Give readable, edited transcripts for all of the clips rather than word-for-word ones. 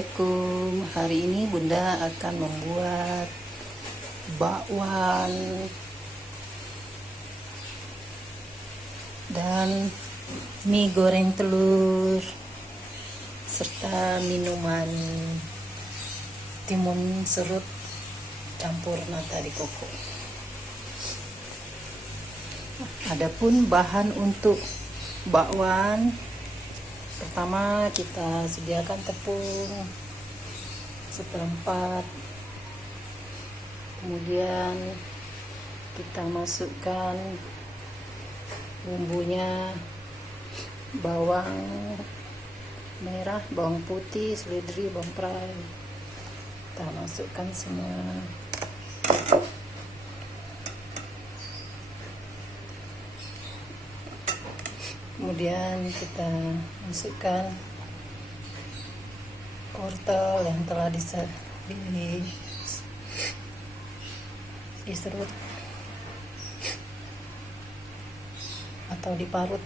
Assalamualaikum. Hari ini Bunda akan membuat bakwan dan mie goreng telur serta minuman timun serut campur nata de coco. Adapun bahan untuk bakwan, pertama kita sediakan tepung seperempat, kemudian kita masukkan bumbunya, bawang merah, bawang putih, seledri, bawang perai, kita masukkan semua. Kemudian kita masukkan wortel yang telah diserut atau diparut.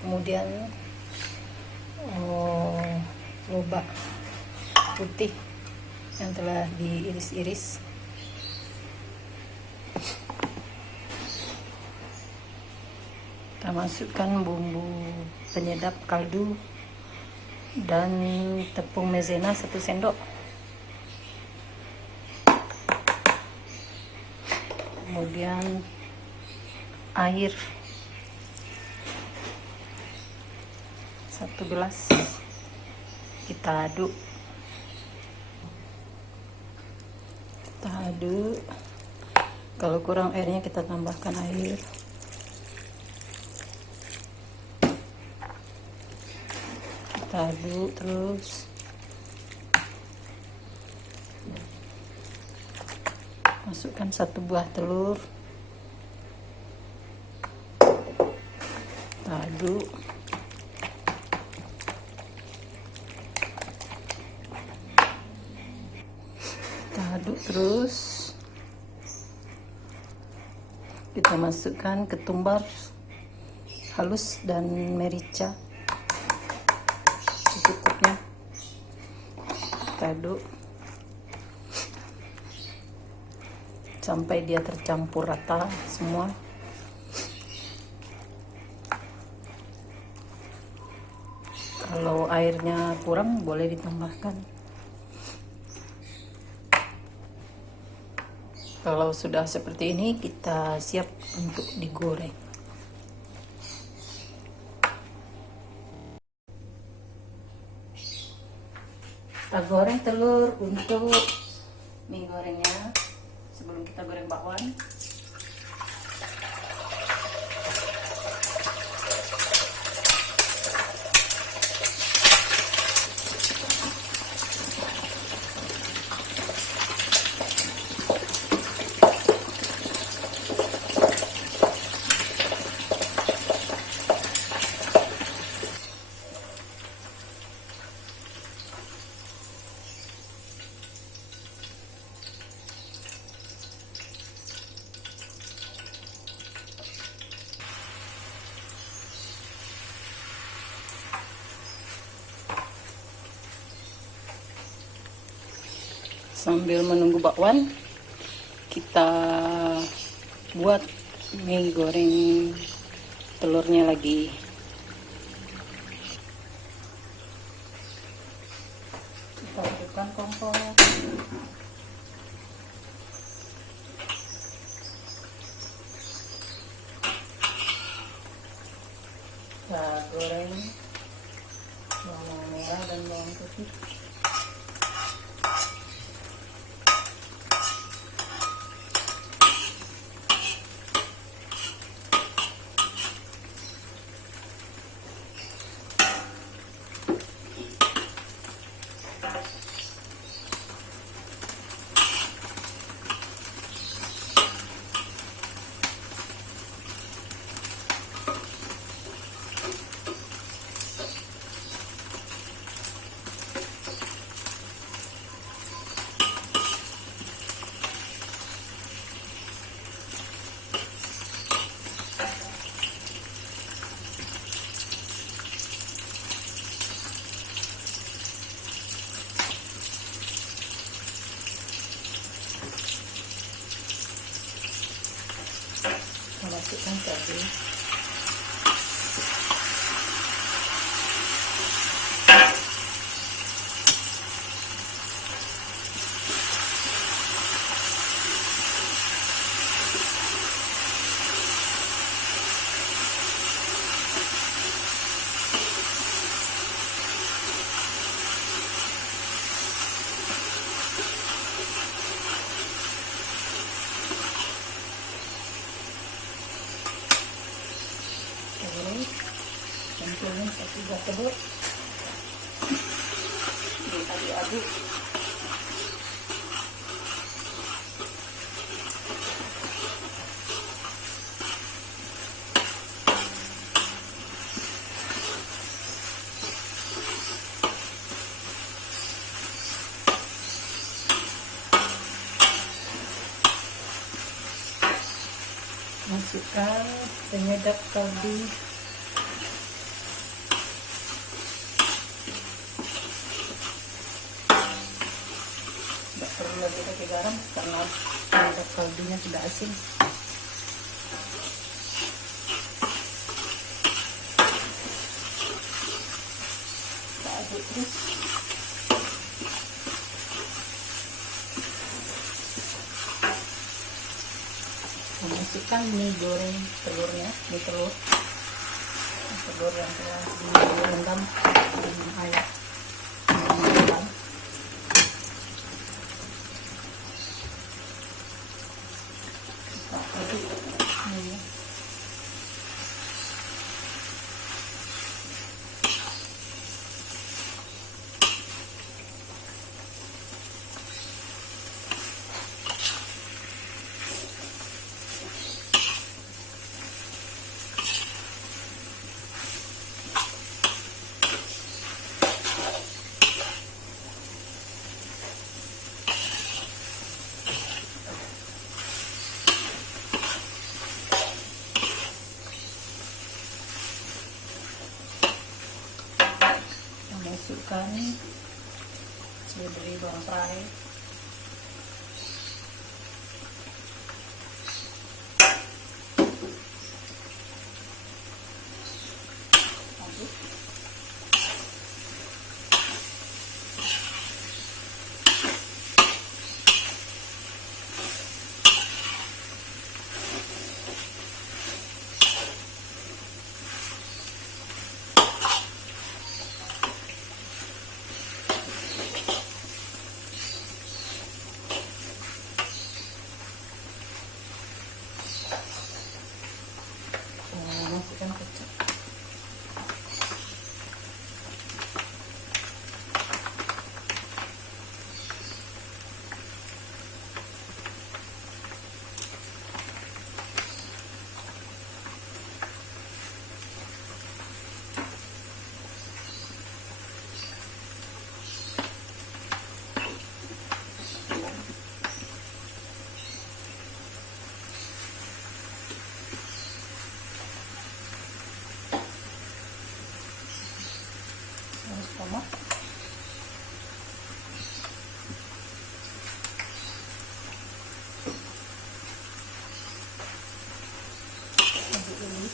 Kemudian lobak putih yang telah diiris-iris. Kita masukkan bumbu penyedap kaldu dan tepung maizena 1 sendok. Kemudian air 1 gelas. Kita aduk. Kalau kurang airnya kita tambahkan air. Kita aduk terus. Masukkan 1 buah telur. Kita aduk. Kita aduk terus. Kita masukkan ketumbar halus dan merica secukupnya. Kita aduk sampai dia tercampur rata semua. Kalau airnya kurang boleh ditambahkan. Kalau sudah seperti ini, kita siap untuk digoreng. Kita goreng telur untuk mie gorengnya sebelum kita goreng bakwan. Sambil menunggu bakwan, kita buat mie goreng telurnya lagi. Kita hidupkan kompor. Kita goreng bawang merah dan bawang putih. lagi. Tentunya satu buah telur diaduk-aduk. Masukkan penyedap kaldu. Tidak perlu lagi pakai garam karena penyedap kaldunya sudah asin. Kita aduk terus. Masukkan mie goreng telurnya, mie telur yang telah direndam dengan air. Kita aduk mie. Masukkan seledri bawang serai, aduk. Masukkan kecap. Tomat, aduk dulu.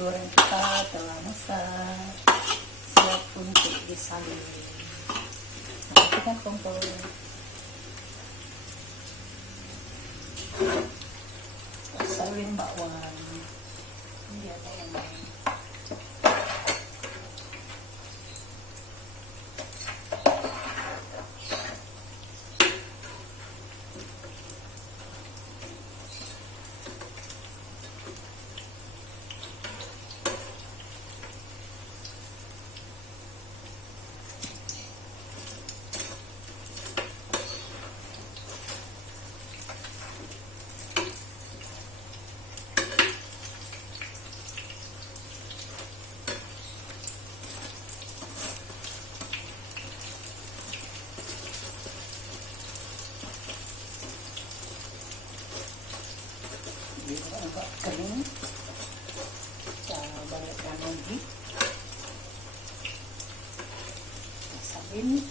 Goreng kita telah masak, siap untuk disalin. Matikan kompor. Salin bakwan. Ini ada yang lain. Agak kering, kita balikkan lagi, salin.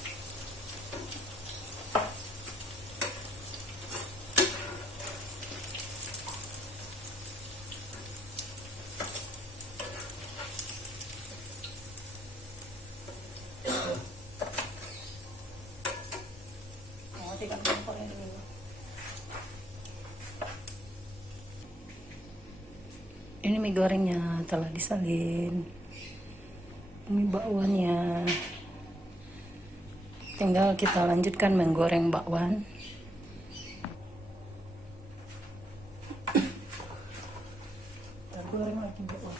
Matikan kompornya dulu. Ini mie gorengnya telah disalin. Ini bakwannya. Tinggal kita lanjutkan menggoreng bakwan. Kita goreng lagi bakwan.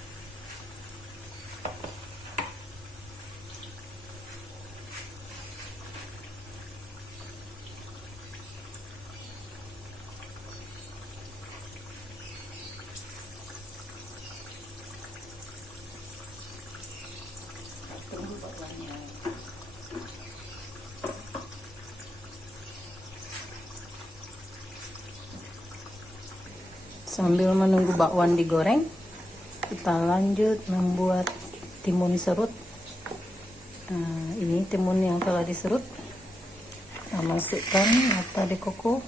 Tunggu bakwannya. Sambil menunggu bakwan digoreng, kita lanjut membuat timun serut. Nah, ini timun yang telah diserut. Kita masukkan nata de coco.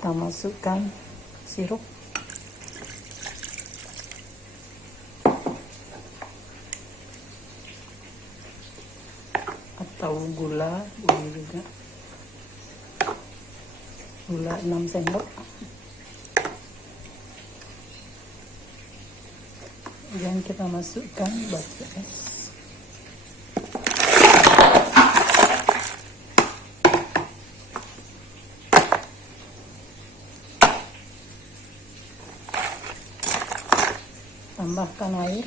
Kita masukkan sirup. Atau gula boleh juga, gula 6 sendok. Dan kita masukkan batu es. Tambahkan air.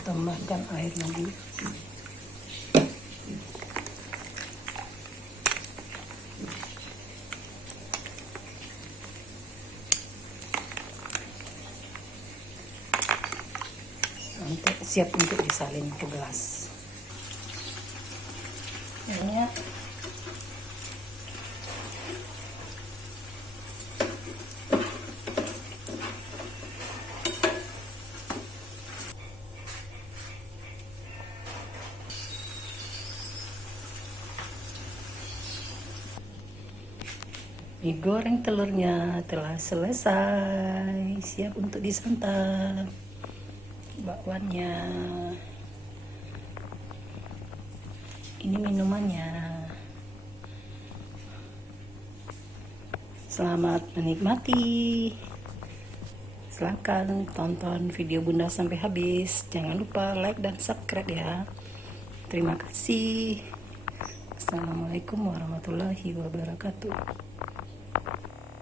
Tambahkan air lagi. Siap untuk disalin ke gelas. Ini mie goreng telurnya telah selesai, siap untuk disantap. Bakwannya, ini minumannya. Selamat menikmati. Silahkan tonton video Bunda sampai habis. Jangan lupa like dan subscribe ya. Terima kasih. Assalamualaikum warahmatullahi wabarakatuh.